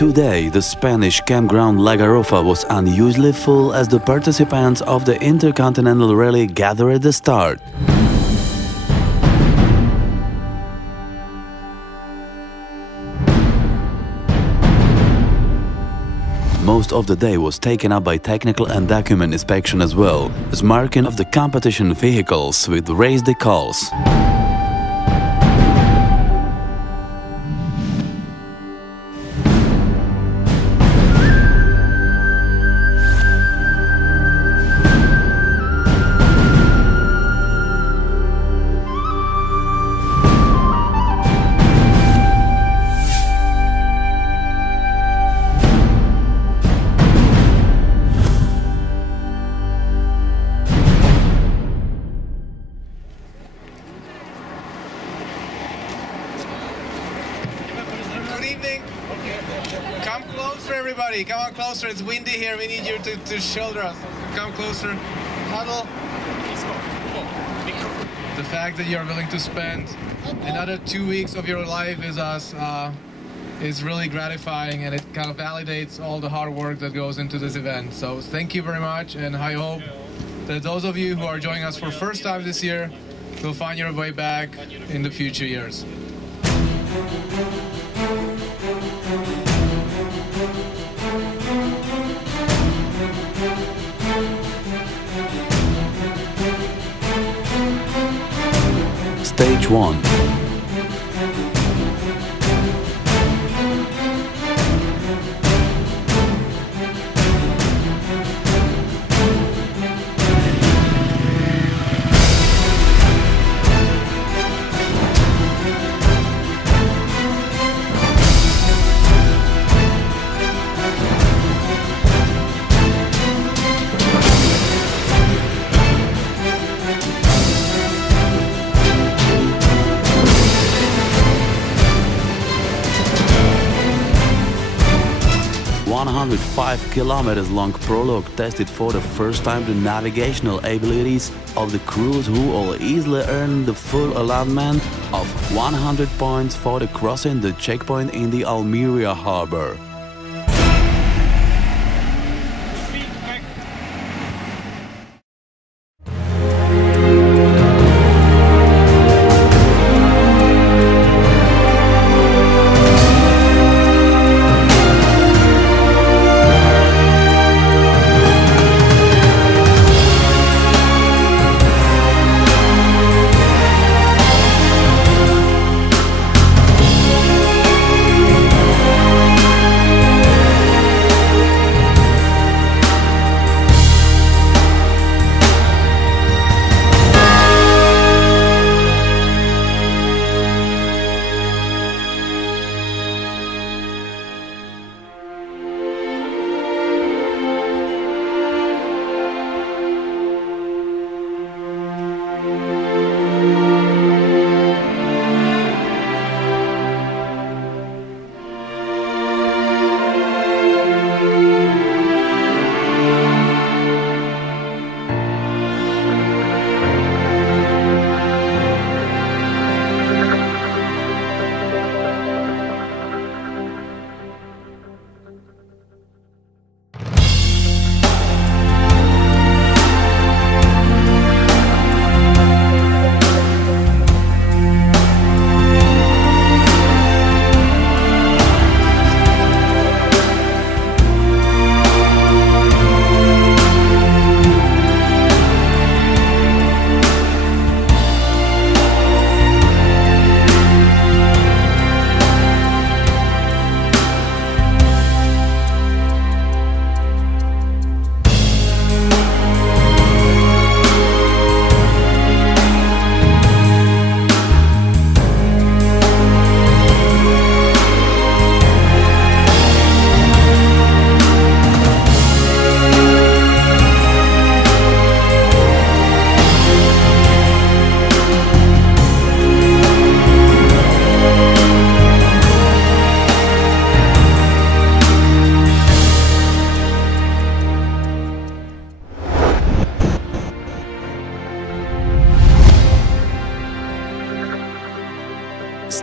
Today, the Spanish campground La Garrofa was unusually full as the participants of the Intercontinental Rally gathered at the start. Most of the day was taken up by technical and document inspection as well as marking of the competition vehicles with race decals. Good evening. Come closer, everybody. Come on closer. It's windy here. We need you to shoulder us. Come closer. Huddle. The fact that you're willing to spend another 2 weeks of your life with us is really gratifying, and it kind of validates all the hard work that goes into this event. So thank you very much, and I hope that those of you who are joining us for the first time this year will find your way back in the future years. Stage 1. A 105-kilometers long prologue tested for the first time the navigational abilities of the crews, who all easily earned the full allotment of 100 points for the crossing the checkpoint in the Almeria harbor.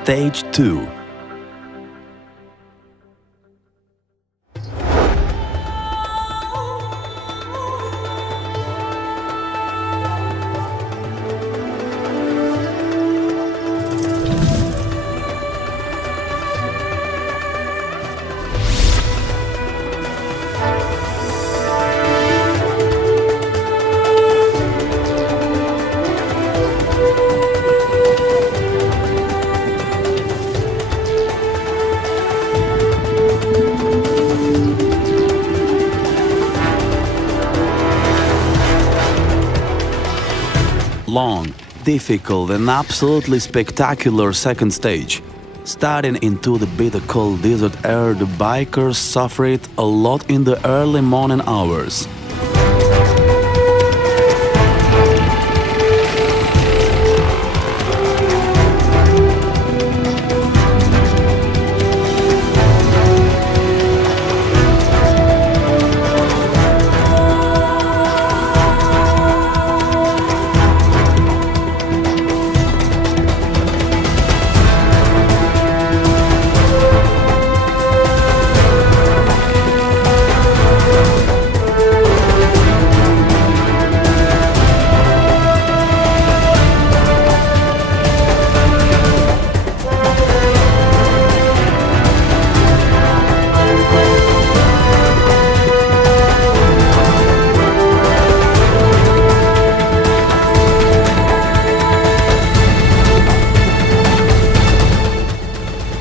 Stage 2. long, difficult and absolutely spectacular second stage. Starting into the bitter cold desert air, the bikers suffered a lot in the early morning hours.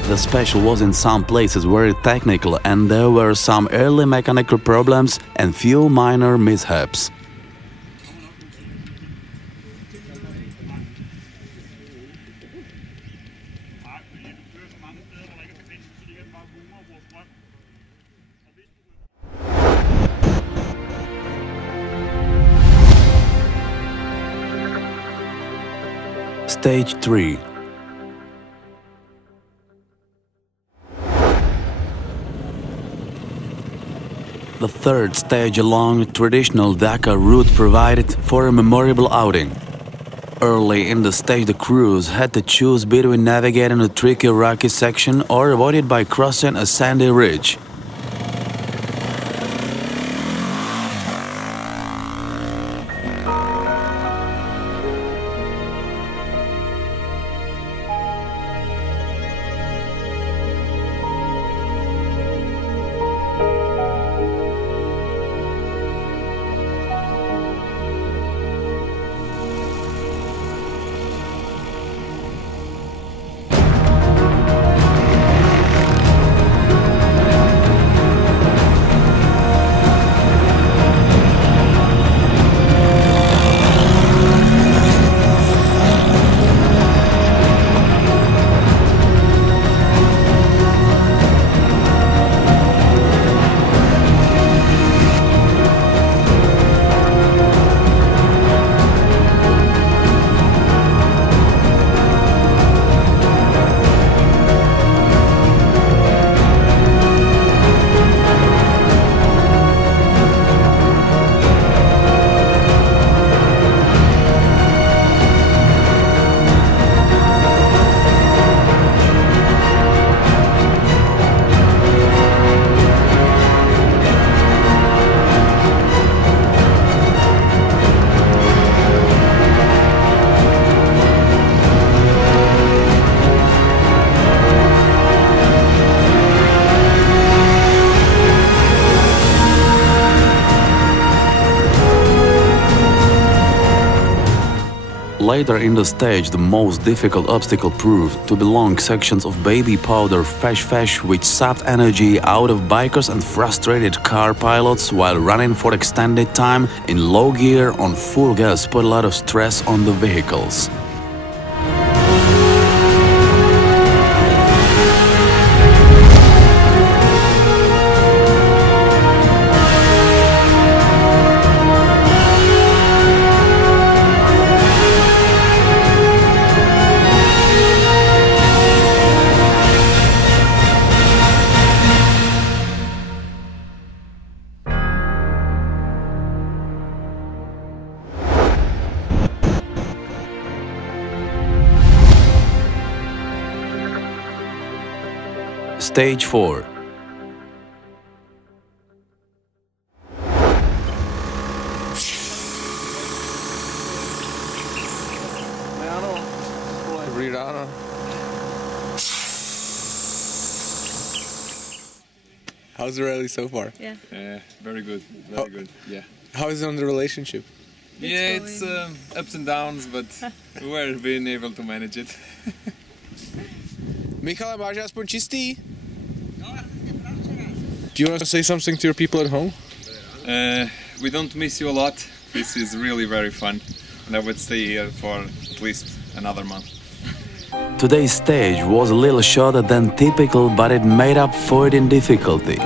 The special was in some places very technical and there were some early mechanical problems and few minor mishaps. Stage 3. The third stage along traditional Dakar route provided for a memorable outing. Early in the stage the crews had to choose between navigating a tricky rocky section or avoid it by crossing a sandy ridge. Later in the stage, the most difficult obstacle proved to be long sections of baby powder fesh which sapped energy out of bikers and frustrated car pilots while running for extended time in low gear on full gas put a lot of stress on the vehicles. Stage 4. How's the rally so far? Yeah. Very good. Very good. Yeah. How is it on the relationship? It's ups and downs, but we're being able to manage it. Michale, máš aspoň čistý? Do you want to say something to your people at home? We don't miss you a lot. This is really very fun. and I would stay here for at least another month. Today's stage was a little shorter than typical, but it made up for it in difficulty.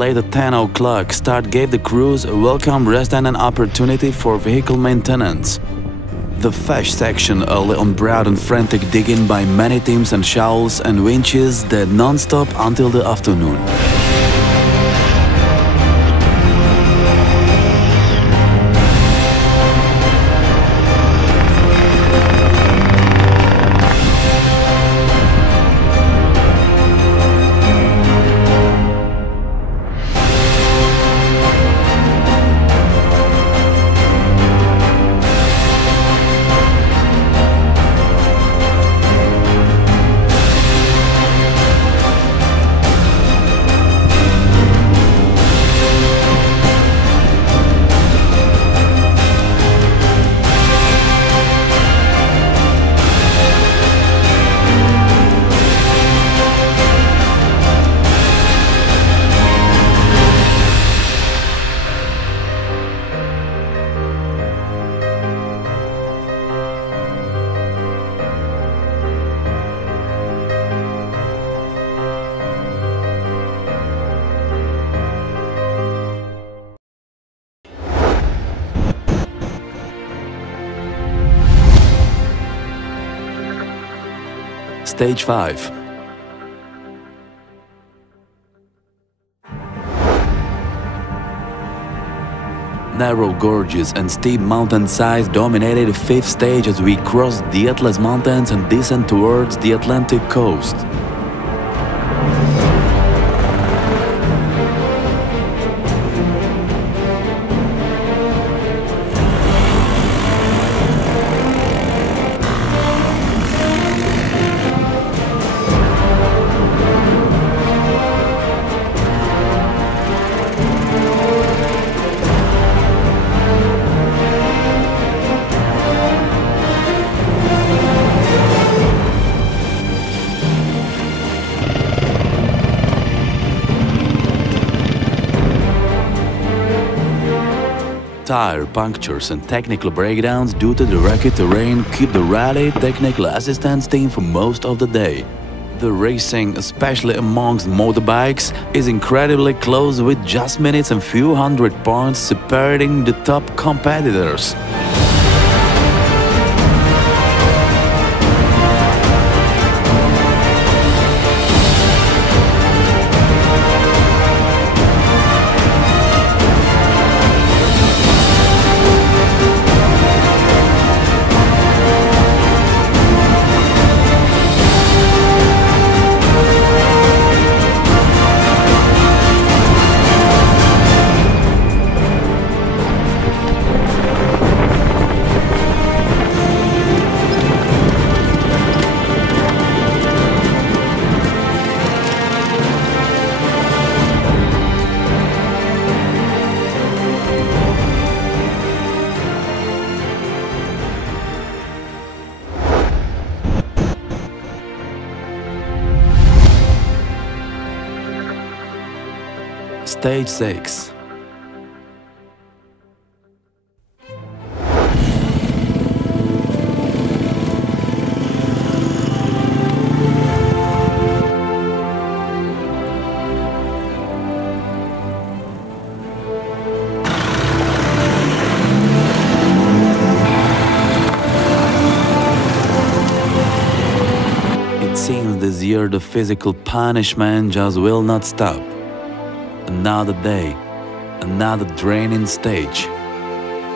Late at 10 o'clock, start gave the crews a welcome rest and an opportunity for vehicle maintenance. The FESH section early on brought on frantic digging by many teams and shovels and winches that non-stop until the afternoon. Stage 5. Narrow gorges and steep mountainsides dominated the fifth stage as we crossed the Atlas Mountains and descend towards the Atlantic coast. Tire punctures and technical breakdowns due to the rocky terrain keep the rally technical assistance team for most of the day. The racing, especially amongst motorbikes, is incredibly close with just minutes and few hundred points separating the top competitors. Stage 6. It seems this year the physical punishment just will not stop. Another day, another draining stage.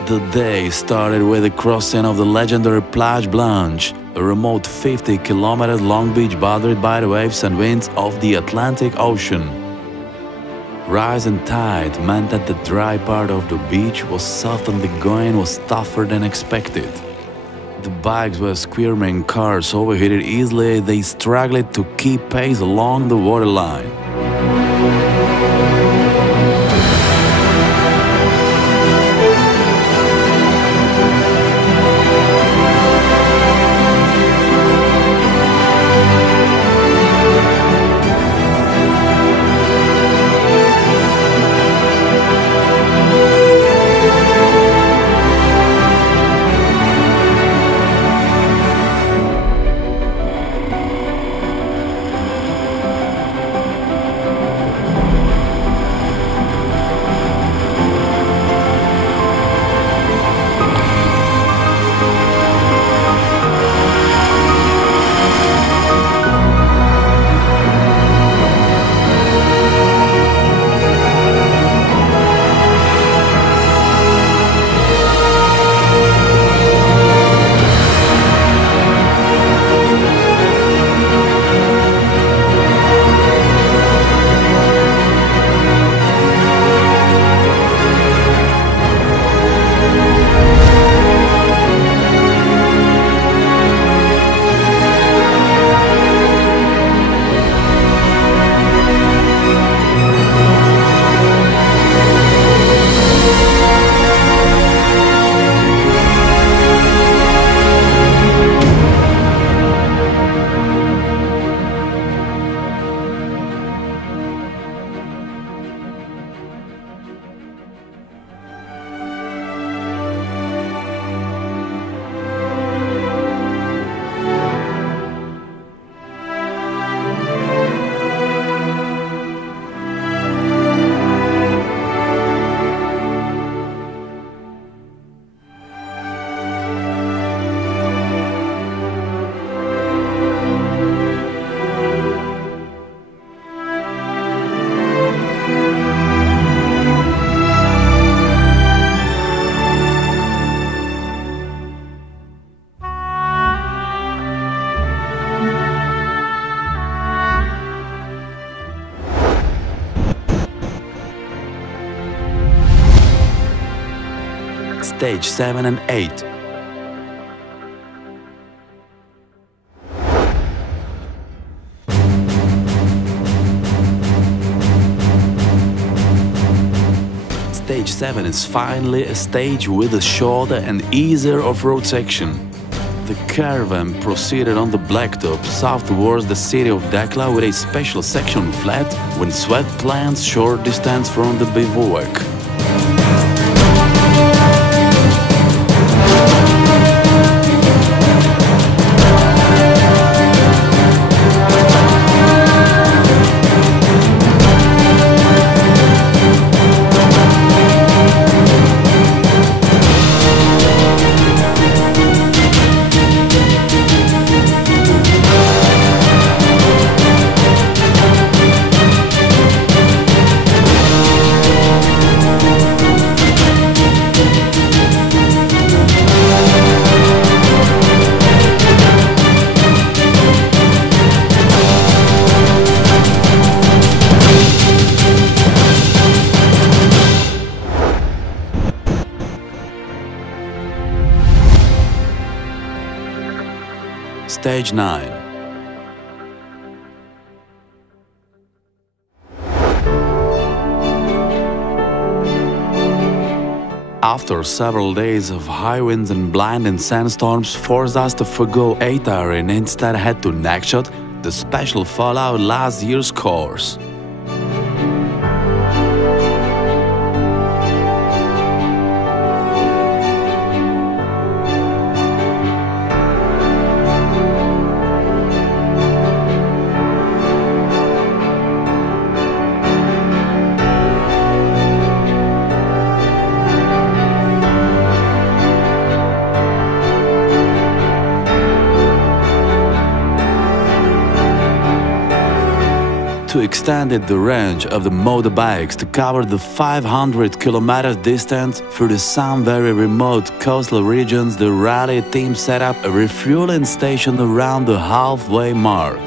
The day started with the crossing of the legendary Plage Blanche, a remote 50 kilometers long beach bothered by the waves and winds of the Atlantic Ocean. Rise and tide meant that the dry part of the beach was soft and the going was tougher than expected. The bikes were squirming, cars overheated easily, they struggled to keep pace along the waterline. Stage 7 and 8. Stage 7 is finally a stage with a shorter and easier off-road section. The caravan proceeded on the blacktop south towards the city of Dakla with a special section flat when swept plants short distance from the bivouac. Stage 9. After several days of high winds and blinding sandstorms forced us to forgo Eitar and instead head to Nakshot, the special fallout last year's course. to extend the range of the motorbikes to cover the 500 km distance through the some very remote coastal regions, the rally team set up a refueling station around the halfway mark.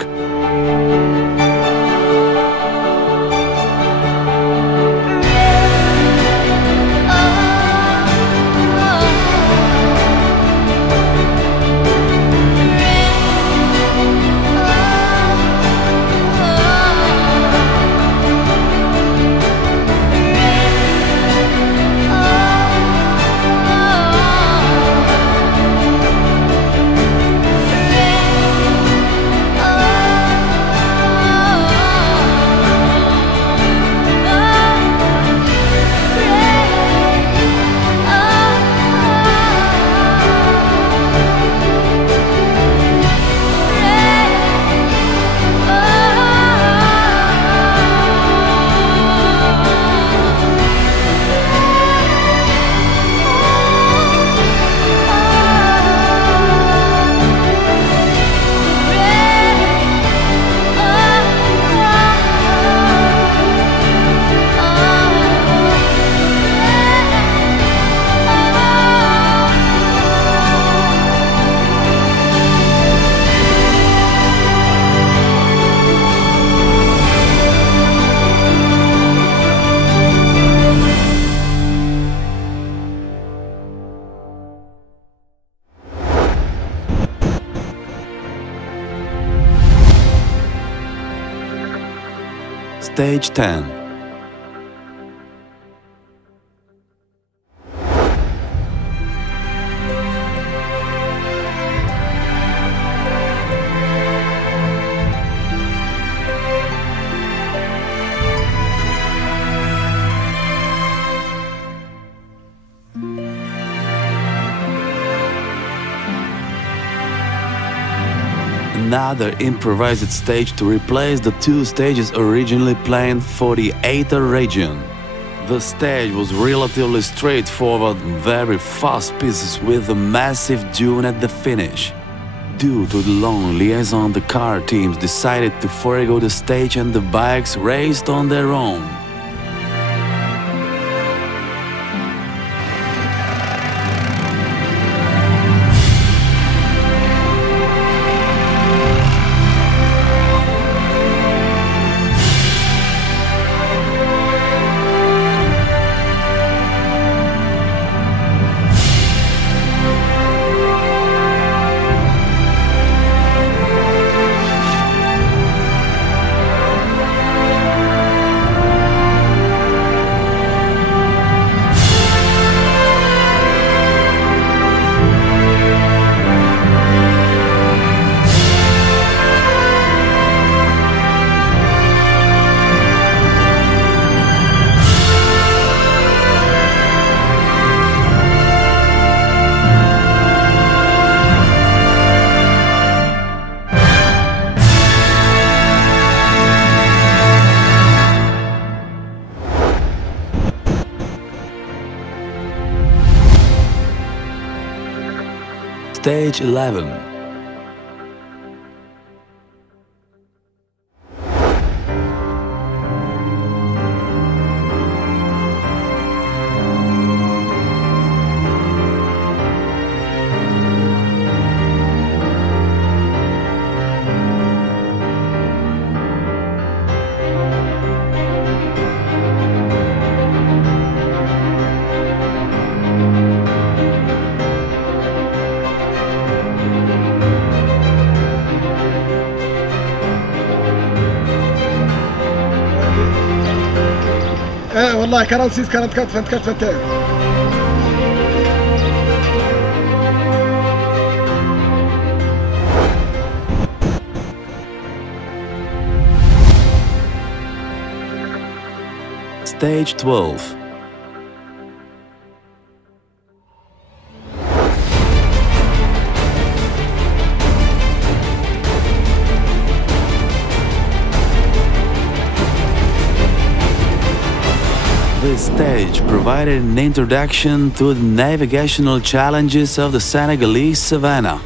Stage 10. Another improvised stage to replace the two stages originally planned for the Ether region. The stage was relatively straightforward, very fast pieces with a massive dune at the finish. Due to the long liaison, the car teams decided to forego the stage and the bikes raced on their own. Stage 11. والله كرنسيس كانت كتفتين. Stage 12. This stage provided an introduction to the navigational challenges of the Senegalese savannah.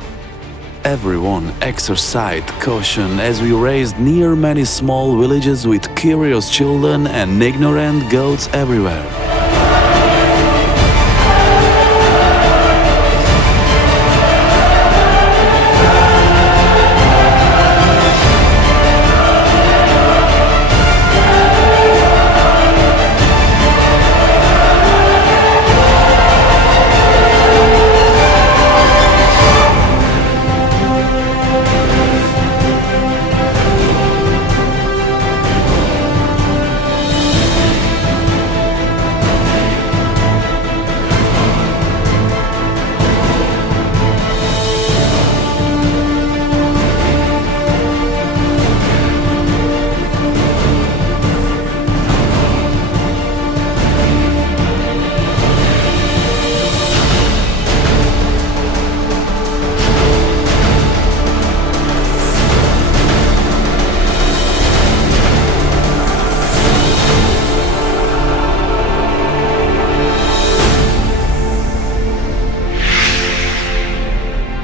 Everyone exercised caution as we raced near many small villages with curious children and ignorant goats everywhere.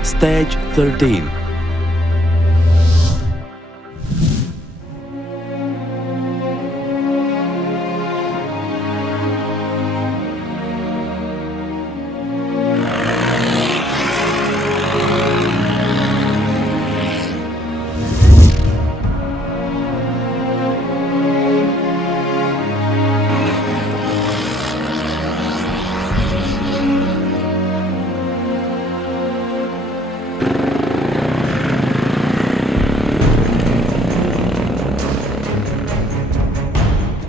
Stage 13.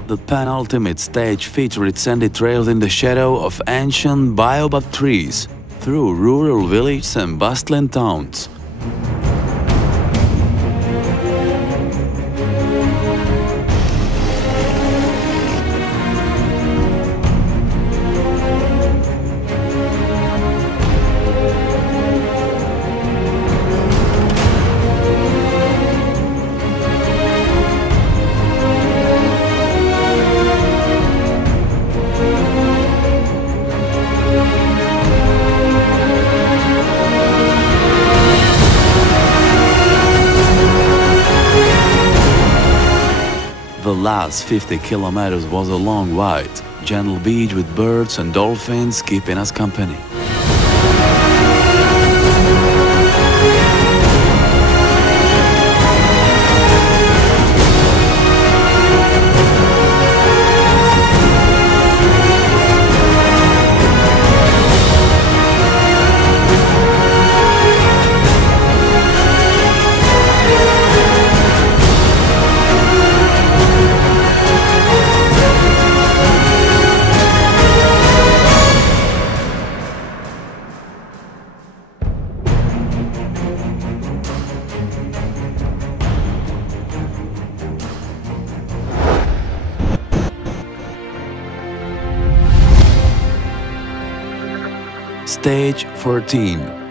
The penultimate stage featured sandy trails in the shadow of ancient baobab trees, through rural villages and bustling towns. The last 50 kilometers was a long ride, gentle beach with birds and dolphins keeping us company. Stage 14.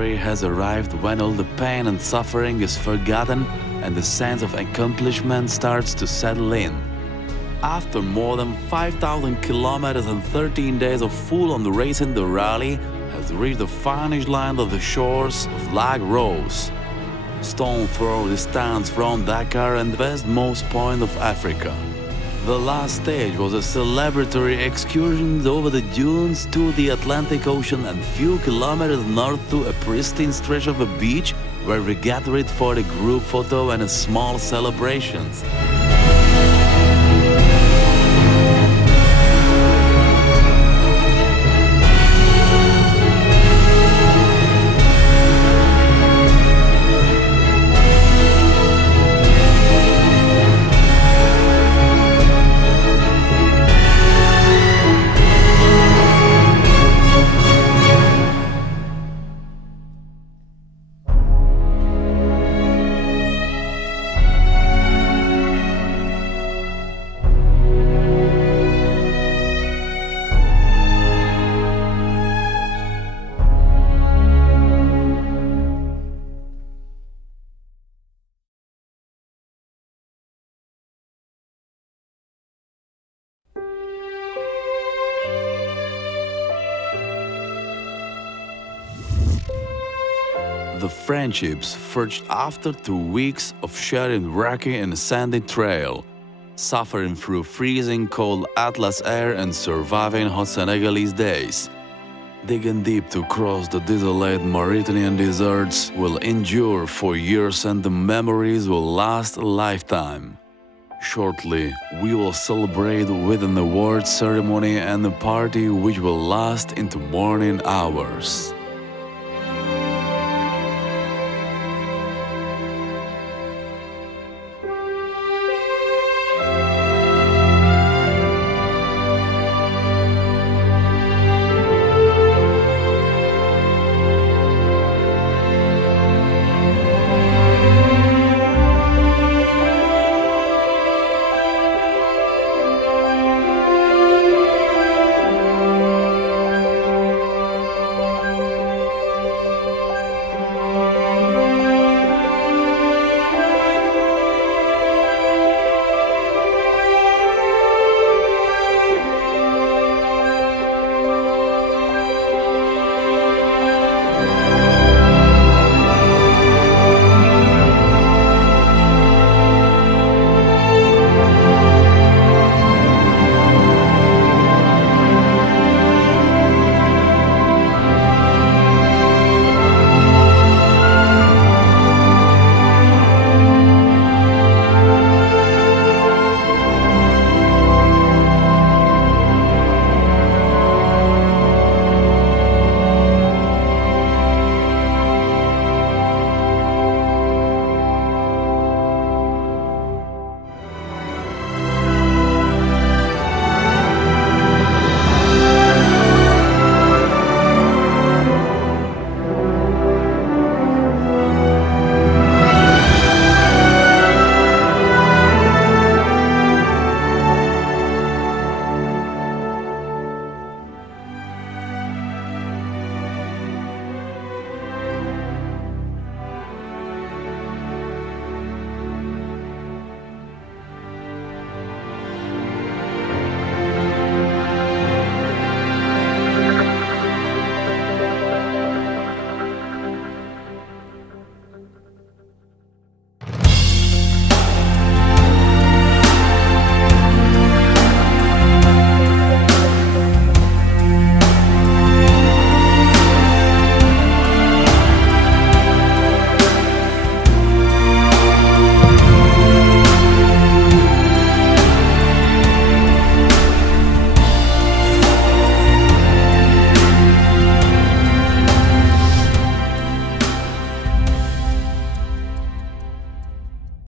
glory has arrived when all the pain and suffering is forgotten and the sense of accomplishment starts to settle in. After more than 5,000 kilometers and 13 days of full-on racing, the rally has reached the finish line of the shores of Lac Rose, stone throw distance from Dakar and the westmost point of Africa. The last stage was a celebratory excursion over the dunes to the Atlantic Ocean and few kilometers north to a pristine stretch of a beach where we gathered for the group photo and small celebrations. The friendships forged after 2 weeks of sharing rocky and sandy trail, suffering through freezing cold Atlas air and surviving hot Senegalese days. Digging deep to cross the desolate Mauritanian deserts will endure for years and the memories will last a lifetime. Shortly, we will celebrate with an award ceremony and a party which will last into morning hours.